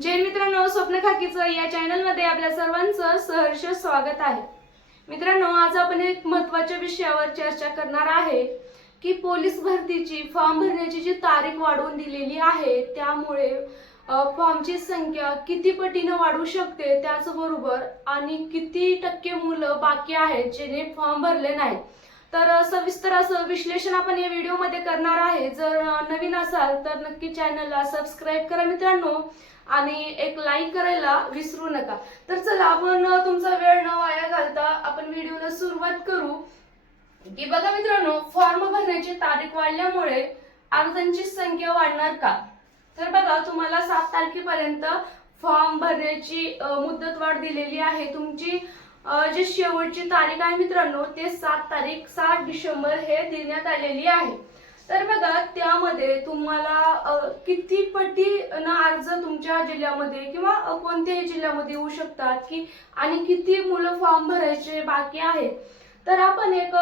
जय मित्रांनो, स्वप्न खाकीचं या चॅनलमध्ये आपल्या सर्वांचं सहर्ष स्वागत आहे। मित्रांनो, आज आपण एक महत्त्वाच्या विषयावर चर्चा करणार आहे की पोलीस भरतीची फॉर्म भरण्याची जी तारीख वाढवून दिलेली आहे त्यामुळे फॉर्मची संख्या किती पटीने वाढू शकते, त्याचबरोबर आणि किती टक्के मुलं बाकी आहेत ज्यांनी फॉर्म भरले नाहीत। तर सविस्तर असं विश्लेषण आपण या व्हिडिओमध्ये करणार आहे। जर नवीन असाल तर नक्की चॅनलला सबस्क्राइब करा मित्रांनो, आणि एक लाईक करायला विसरू नका। तर चला आपण तुमचा वेळ न वाया घालता आपण व्हिडिओला सुरुवात करू की बघा मित्रांनो, फॉर्म भरण्याची तारीख वाढल्यामुळे अर्जांची संख्या वाढणार का? तर बघा, तुम्हाला 7 तारखेपर्यंत फॉर्म भरण्याची मुदतवाढ दिलेली आहे। तुमची जी शेवटची तारीख आहे मित्रांनो ते 7 डिसेंबर हे देण्यात आलेली आहे। तर बघा, त्यामध्ये तुम्हाला किती पटीने अर्ज तुमच्या जिल्ह्यामध्ये किंवा कोणत्याही जिल्ह्यामध्ये येऊ शकतात की आणि किती मुलं फॉर्म भरायचे बाकी आहेत, तर आपण एक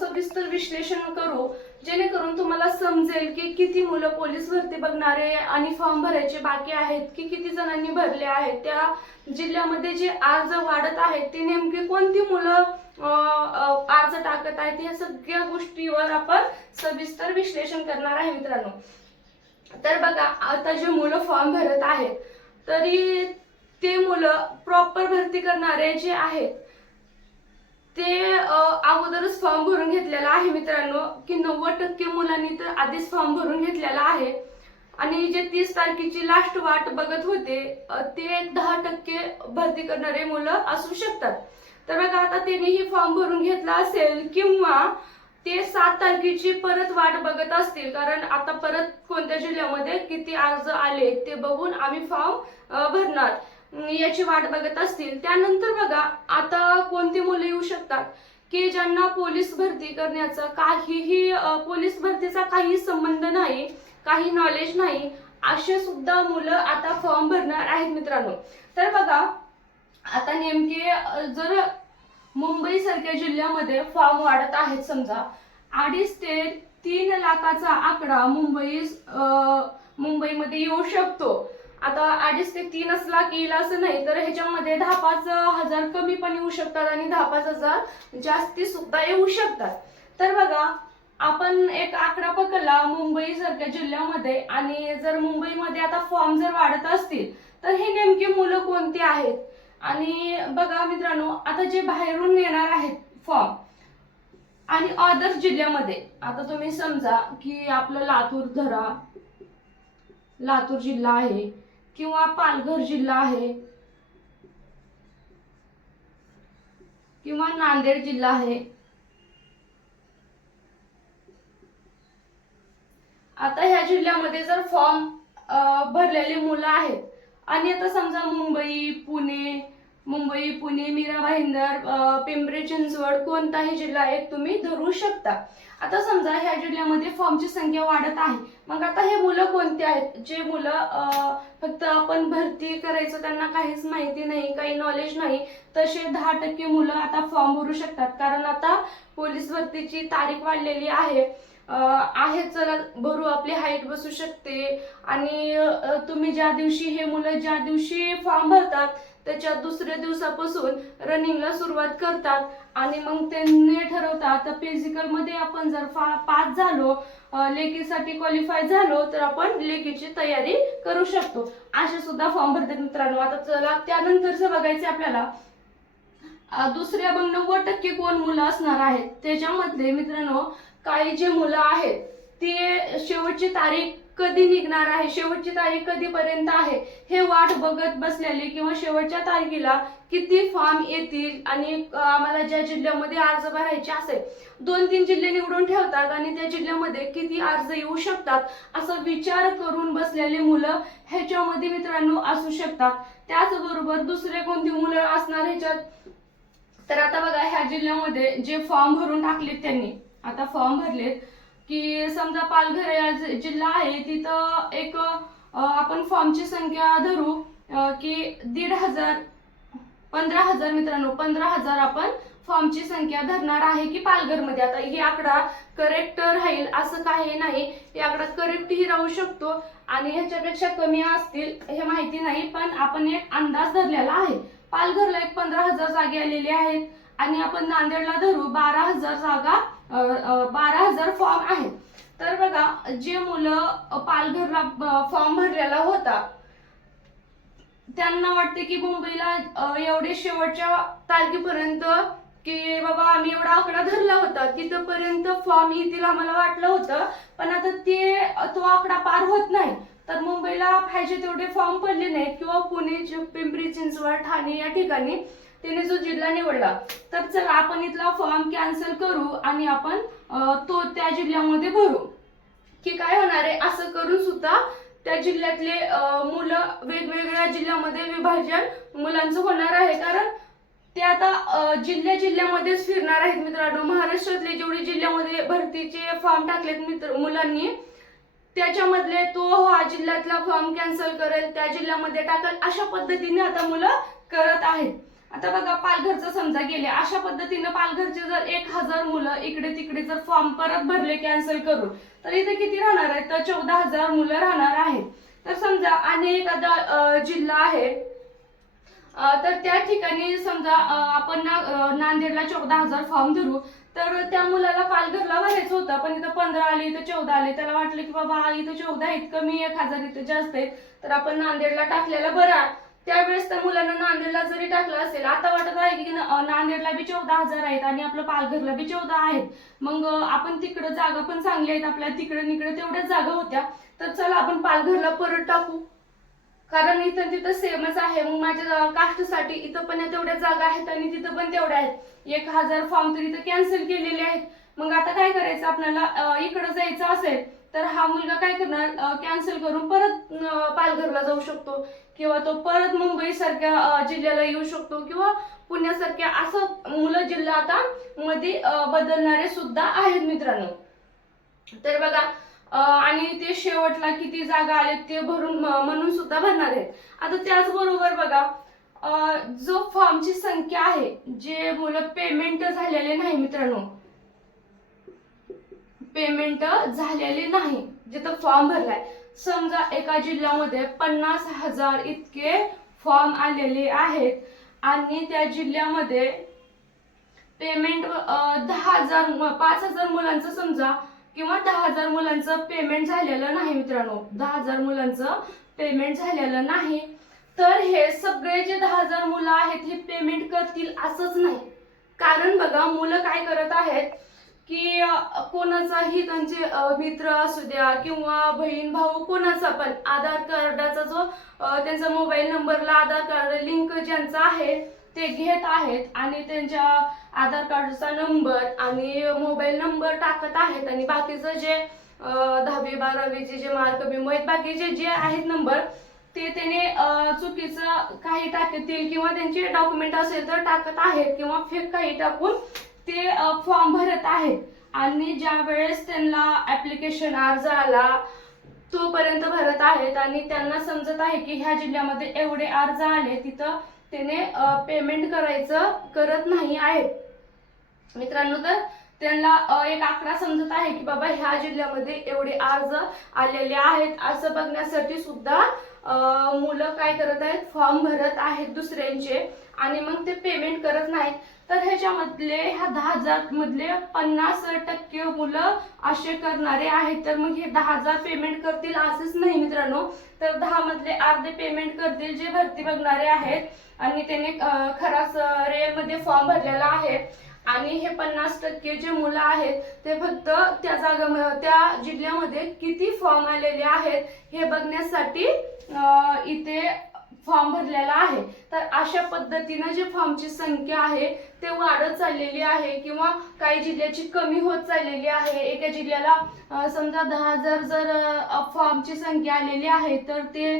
सविस्तर विश्लेषण करू जेणेकरून तुम्हाला समजेल की किती मुलं पोलीस भरती बघणारे आणि फॉर्म भरायचे बाकी आहेत की किती जणांनी भरले आहेत, त्या जिल्ह्यामध्ये जे अर्ज वाढत आहेत ते नेमके कोणती मुलं अर्ज टाकत आहेत, या सगळ्या गोष्टीवर आपण सविस्तर विश्लेषण करणार आहे मित्रांनो। तर बघा, आता जे मुलं फॉर्म भरत आहेत तरी ते मुलं प्रॉपर भरती करणारे जे आहेत ते अगोदरच फॉर्म भरून घेतलेला आहे मित्रांनो, की 90% मुलांनी तर आधीच फॉर्म भरून घेतलेला आहे आणि जे 30 तारखेची लास्ट वाट बघत होते ते 10% भरती करणारे मुलं असू शकतात। तर बघा, आता त्यांनीही फॉर्म भरून घेतला असेल किंवा ते 7 तारखेची परत वाट बघत असतील, कारण आता परत कोणत्या जिल्ह्यामध्ये किती अर्ज आले ते बघून आम्ही फॉर्म भरणार याची वाट बघत असतील। त्यानंतर बघा, आता कोणती मुलं येऊ शकतात की ज्यांना पोलीस भरती करण्याचा पोलीस भरतीचा काही संबंध नाही, काही नॉलेज नाही, असे सुद्धा मुलं आता फॉर्म भरणार आहेत मित्रांनो। तर बघा, आता नेमके जर मुंबई सारख्या जिल्ह्यामध्ये फॉर्म वाढत आहेत, समजा 2.5 ते 3 लाखाचा आकडा मुंबईमध्ये येऊ शकतो। आता 2.5 ते 3 लाख येईल असं नाही, तर ह्याच्यामध्ये 10-5 हजार कमी पण येऊ शकतात आणि 10-5 हजार जास्ती सुद्धा येऊ शकतात। तर बघा, आपण एक आकडा पकडला मुंबई सारख्या जिल्ह्यामध्ये, आणि जर मुंबईमध्ये आता फॉर्म जर वाढत असतील तर हे नेमकी मुलं कोणती आहेत? आणि बघा मित्रांनो, आता जे बाहेरून येणार आहेत फॉर्म आणि अदर जिल्ह्यामध्ये, आता तुम्ही समजा की आपलं लातूर जिल्हा आहे किंवा पालघर जिल्हा आहे किंवा नांदेड जिल्हा आहे। आता ह्या जिल्ह्यामध्ये जर फॉर्म भरलेली मुलं आहेत आणि आता समजा मुंबई, पुणे, मीरा भाईंदर, पिंपरी चिंचवड कोणताही जिल्हा एक तुम्ही धरू शकता। आता समजा ह्या जिल्ह्यामध्ये फॉर्मची संख्या वाढत आहे, मग आता हे मुलं कोणते आहेत? जे मुलं फक्त आपण भरती करायचं त्यांना काहीच माहिती नाही, काही नॉलेज नाही, तसे 10% मुलं आता फॉर्म भरू शकतात, कारण आता पोलीस भरतीची तारीख वाढलेली आहे। चला भरू, आपली हाईट बसू शकते आणि तुम्ही ज्या दिवशी फॉर्म भरतात त्याच्या दुसऱ्या दिवसापासून रनिंगला सुरुवात करतात आणि मग त्यांनी ठरवतात फिजिकल मध्ये आपण जर पास झालो, लेखीसाठी क्वालिफाय झालो तर आपण लेखीची तयारी करू शकतो, असे सुद्धा फॉर्म भरतात मित्रांनो। आता चला त्यानंतरच बघायचे आपल्याला दुसऱ्या 90% कोण मुलं असणार आहेत। त्याच्यामध्ये मित्रांनो, काही जे मुलं आहेत ते शेवटची तारीख कधी निघणार आहे, शेवटची तारीख कधीपर्यंत आहे हे वाट बघत बसलेले, किंवा शेवटच्या तारखेला किती फॉर्म येतील आणि आम्हाला ज्या जिल्ह्यामध्ये अर्ज भरायचे असेल 2-3 जिल्हे निवडून ठेवतात आणि त्या जिल्ह्यामध्ये किती अर्ज येऊ शकतात असा विचार करून बसलेले मुलं ह्याच्यामध्ये मित्रांनो असू शकतात। त्याचबरोबर दुसरे कोणती मुलं असणार ह्याच्यात? तर आता बघा, ह्या जिल्ह्यामध्ये जे फॉर्म भरून टाकलेत त्यांनी, आता फॉर्म भरलेत की समजा पालघर या जिल्हा आहे, तिथं एक आपण फॉर्मची संख्या धरू की 15,000 मित्रांनो, 15,000 आपण फॉर्मची संख्या धरणार आहे की पालघरमध्ये. आता ही आकडा करेक्ट राहील असं काही नाही, हे आकडा करेक्टही राहू शकतो आणि ह्याच्यापेक्षा कमी असतील हे माहिती नाही, पण आपण एक अंदाज धरलेला आहे. पालघरला एक 15,000 जागे आलेले आहेत आणि आपण नांदेडला धरू 12,000 जागा, 12,000 फॉर्म आहेत. तर बघा, जे मुलं पालघरला फॉर्म भरलेला होता त्यांना वाटते की मुंबईला एवढे शेवटच्या तारखेपर्यंत की बाबा आम्ही एवढा आकडा धरला होता, तिथपर्यंत फॉर्म येतील आम्हाला वाटलं होतं, पण आता तो आकडा पार होत नाही. तर मुंबईला पाहिजे तेवढे फॉर्म पडले नाहीत किंवा पुणे, पिंपरी चिंचवड, ठाणे या ठिकाणी त्याने जो जिल्हा निवडला. तर चला आपण इथला फॉर्म कॅन्सल करू आणि आपण तो त्या जिल्ह्यामध्ये भरू, की काय होणार आहे. असं करून सुद्धा त्या जिल्ह्यातले मुलं वेगवेगळ्या जिल्ह्यामध्ये विभाजन मुलांचं होणार आहे, कारण ते आता जिल्ह्यामध्येच फिरणार आहेत मित्रांनो. महाराष्ट्रातले जेवढे जिल्ह्यामध्ये भरतीचे फॉर्म टाकलेत मुलांनी, त्याच्यामधले तो हा जिल्ह्यातला फॉर्म कॅन्सल करेल, त्या जिल्ह्यामध्ये टाकेल, अशा पद्धतीने आता मुलं करत आहेत. आता बघा, पालघरचं समजा गेले, अशा पद्धतीने पालघरचे जर 1,000 मुलं इकडे तिकडे जर फॉर्म परत भरले कॅन्सल करून, तर इथे किती राहणार आहेत, तर 14,000 मुलं राहणार आहेत. तर समजा आणि एखादा जिल्हा आहे, तर त्या ठिकाणी समजा आपण नांदेडला 14,000 फॉर्म धरू, तर त्या मुलाला पालघरला भरायचं होतं, पण इथं 15 आले, इथं 14 आले. त्याला वाटलं की बाबा इथं 14 आहेत कमी, 1,000 इथं जास्त आहेत, तर आपण नांदेडला टाकलेला बरा. त्यावेळेस त्या मुलांना नांदेडला जरी टाकलं असेल, आता वाटत आहे की नांदेडला बी 14,000 आहेत आणि आपलं पालघरला बी 14 आहेत, मग आपण तिकडं जागा पण चांगल्या आहेत, आपल्या तिकडे तेवढ्याच जागा होत्या, तर चला आपण पालघरला परत टाकू, कारण इथं तिथं सेमच आहे. मग माझ्या कास्टसाठी इथं पण तेवढ्या जागा आहेत आणि तिथं पण तेवढ्या आहेत. 1,000 फॉर्म तर इथं कॅन्सल केलेले आहेत. मग आता काय करायचं, आपल्याला इकडं जायचं असेल तर हा मुलगा काय करणार, कॅन्सल करून परत पालघरला जाऊ शकतो, किंवा तो परत मुंबई सारख्या जिल्ह्याला येऊ शकतो, किंवा पुण्यासारख्या, असं मुलं जिल्हा आता मध्ये बदलणारे सुद्धा आहेत मित्रांनो. तर बघा, आणि ते शेवटला किती जागा आले ते भरून म्हणून सुद्धा भरणार आहेत. आता त्याचबरोबर बघा, जो फॉर्मची संख्या आहे, जे मुलं पेमेंट झालेले नाही मित्रांनो, पेमेंट झालेले नाही, जिथं फॉर्म भरलाय, समजा एका जिल्ह्यामध्ये 50,000 इतके फॉर्म आलेले आहेत आणि त्या जिल्ह्यामध्ये पेमेंट 10,000, 5,000 मुलांचं समजा, किंवा 10,000 मुलांचं पेमेंट झालेलं नाही मित्रांनो, 10,000 मुलांचं पेमेंट झालेलं नाही, तर हे सगळे जे 10,000 मुलं आहेत हे पेमेंट करतील असंच नाही. कारण बघा, मुलं काय करत आहेत की कोणाचाही त्यांचे मित्र असू द्या किंवा बहीण भाऊ, कोणाचा पण आधार कार्डाचा जो त्यांचा मोबाईल नंबरला आधार कार्ड लिंक ज्यांचा आहे ते घेत आहेत आणि त्यांच्या आधार कार्डचा नंबर आणि मोबाईल नंबर टाकत आहेत, आणि बाकीचं जे 10वी 12वीचे जे मार्क बिंब आहेत, बाकीचे जे आहेत नंबर, ते त्याने चुकीचं काही टाकतील किंवा त्यांचे डॉक्युमेंट असेल तर टाकत आहेत, किंवा फेक काही टाकून ते फॉर्म भरत आहेत. आणि ज्या वेळेस त्यांना ऍप्लिकेशन अर्ज आला तोपर्यंत भरत आहेत आणि त्यांना समजत आहे की ह्या जिल्ह्यामध्ये एवढे अर्ज आले, तिथं त्याने पेमेंट करत नाही आहेत मित्रांनो. तर त्यांना एक आकडा समजत आहे की बाबा ह्या जिल्ह्यामध्ये एवढे अर्ज आलेले आहेत, असं बघण्यासाठी सुद्धा मुलं काय करत आहेत, फॉर्म भरत आहेत दुसऱ्यांचे, आणि मग ते पेमेंट करत नाहीत. तर ह्याच्यामधले ह्या 10,000 मधले 50% मुलं असे करणारे आहेत. तर मग हे 10,000 पेमेंट करतील असेच नाही मित्रांनो, तर 10 मधले अर्धे पेमेंट करतील जे भरती बघणारे आहेत आणि त्याने खराच रिअल मध्ये फॉर्म भरलेला आहे, आणि हे 50% जे मुलं आहेत ते फक्त त्या जिल्ह्यामध्ये किती फॉर्म आलेले आहेत हे बघण्यासाठी इथे फॉर्म भरलेला आहे. तर अशा पद्धतीने जे फॉर्मची संख्या आहे ते वाढत चाललेली आहे, किंवा काही जिल्ह्याची कमी होत चाललेली आहे. एका जिल्ह्याला समजा 10,000 जर फॉर्मची संख्या आलेली आहे, तर ते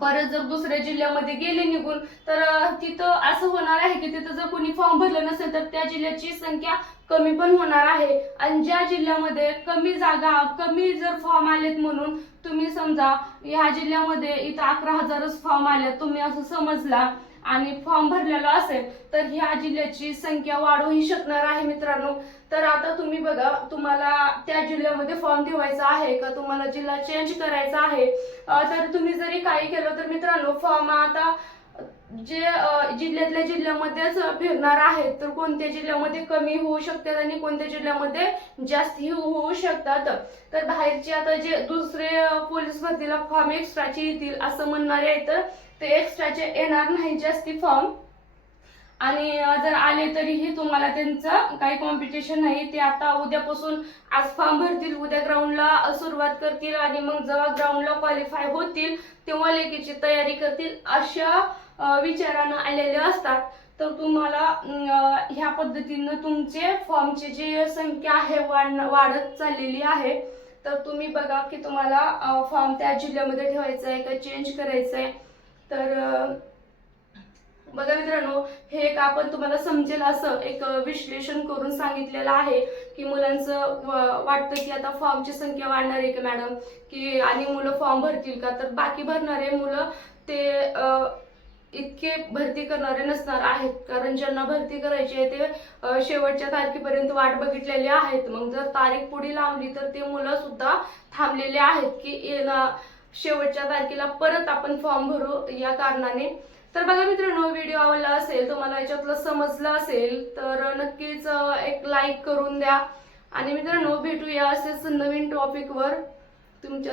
परत जर दुसऱ्या जिल्ह्यामध्ये गेले निघून, तर तिथं असं होणार आहे की तिथं जर कोणी फॉर्म भरलं नसेल तर त्या जिल्ह्याची संख्या कमी पण होणार आहे. आणि ज्या जिल्ह्यामध्ये कमी जर फॉर्म आलेत, म्हणून तुम्ही समजा ह्या जिल्ह्यामध्ये इथं 11,000च फॉर्म आले, तुम्ही असं समजला, आणि फॉर्म भरलेला असेल तर ह्या जिल्ह्याची संख्या वाढूही शकणार आहे मित्रांनो. तर आता तुम्ही बघा, तुम्हाला त्या जिल्ह्यामध्ये फॉर्म ठेवायचा आहे का तुम्हाला जिल्हा चेंज करायचा आहे, तर तुम्ही जरी काही केलं तर मित्रांनो फॉर्म आता जे जिल्ह्यातल्या जिल्ह्यामध्येच फिरणार आहेत. तर कोणत्या जिल्ह्यामध्ये कमी होऊ शकतात आणि कोणत्या जिल्ह्यामध्ये जास्ती होऊ शकतात. तर बाहेरचे आता जे दुसरे पोलीस भरतीला फॉर्म एक्स्ट्राचे येतील असं म्हणणारे आहेत, तर ते एक्स्ट्राचे येणार नाही जास्ती फॉर्म. आणि जर आले तरीही तुम्हाला त्यांचं काही कॉम्पिटिशन नाही. ते आता उद्यापासून आज फॉर्म भरतील, उद्या ग्राउंडला सुरुवात करतील आणि मग जेव्हा ग्राउंडला क्वालिफाय होतील तेव्हा लेखीची तयारी करतील अशा विचारानं आलेले असतात. तर तुम्हाला ह्या पद्धतीनं तुमचे फॉर्मची जी संख्या आहे वाढत चाललेली आहे. तर तुम्ही बघा की तुम्हाला फॉर्म त्या जिल्ह्यामध्ये ठेवायचा आहे का चेंज करायचा आहे. तर बघा मित्रांनो, हे एक आपण तुम्हाला समजेल असं एक विश्लेषण करून सांगितलेलं आहे की मुलांचं वाटतं की आता फॉर्मची संख्या वाढणार आहे का मॅडम, की आणि मुलं फॉर्म भरतील का. तर बाकी भरणारे मुलं ते इतके भरती करणारे नसणार आहेत, कारण ज्यांना भरती करायची आहे ते शेवटच्या तारखेपर्यंत वाट बघितलेली आहेत. मग जर तारीख पुढे लांबली तर ते मुलं सुद्धा थांबलेले आहेत की शेवटच्या तारखेला परत आपण फॉर्म भरू या कारणाने. तर बघा मित्रांनो, व्हिडिओ आवडला असेल, तुम्हाला याच्यातलं समजलं असेल तर नक्कीच एक लाईक करून द्या. आणि मित्रांनो, भेटूया असेच नवीन टॉपिकवर.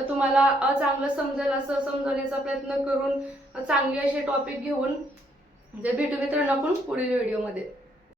तुम्हाला चांगलं समजेल असं समजवण्याचा प्रयत्न करून चांगले असे टॉपिक घेऊन भेटू मित्रांनो आपण पुढील व्हिडिओमध्ये.